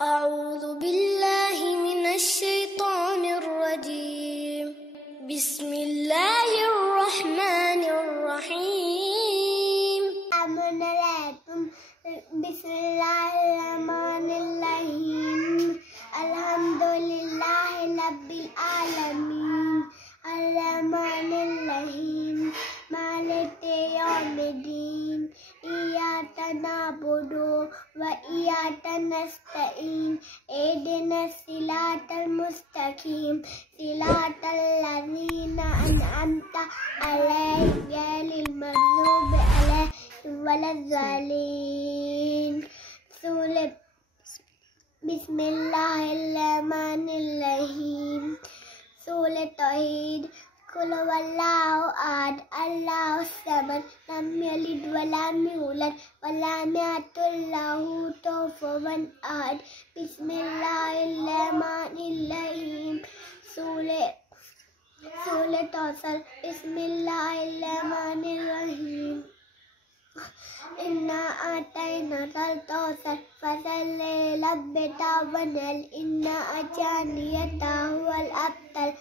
أعوذ بالله من الشيطان الرجيم بسم الله الرحمن الرحيم السلام عليكم بسم الله الرحمن الرحيم الحمد لله رب العالمين الرحمن الرحيم مالك يوم الدين إياك نعبد وإياك نستعين اهدنا الصراط المستقيم صراط الذين أنعمت عليهم غير المغضوب عليهم ولا الضالين. بسم الله الرحمن الرحيم. سورة توحيد. قل هو الله أحد الله الصمد لم يلد ولم يولد ولم يكن له كفوا أحد. بسم الله الرحمن الرحيم. سورة توصل. بسم الله الرحمن الرحيم. إنا أعطيناك الكوثر فصل لربك وانحر إن شانئك هو الأبتر.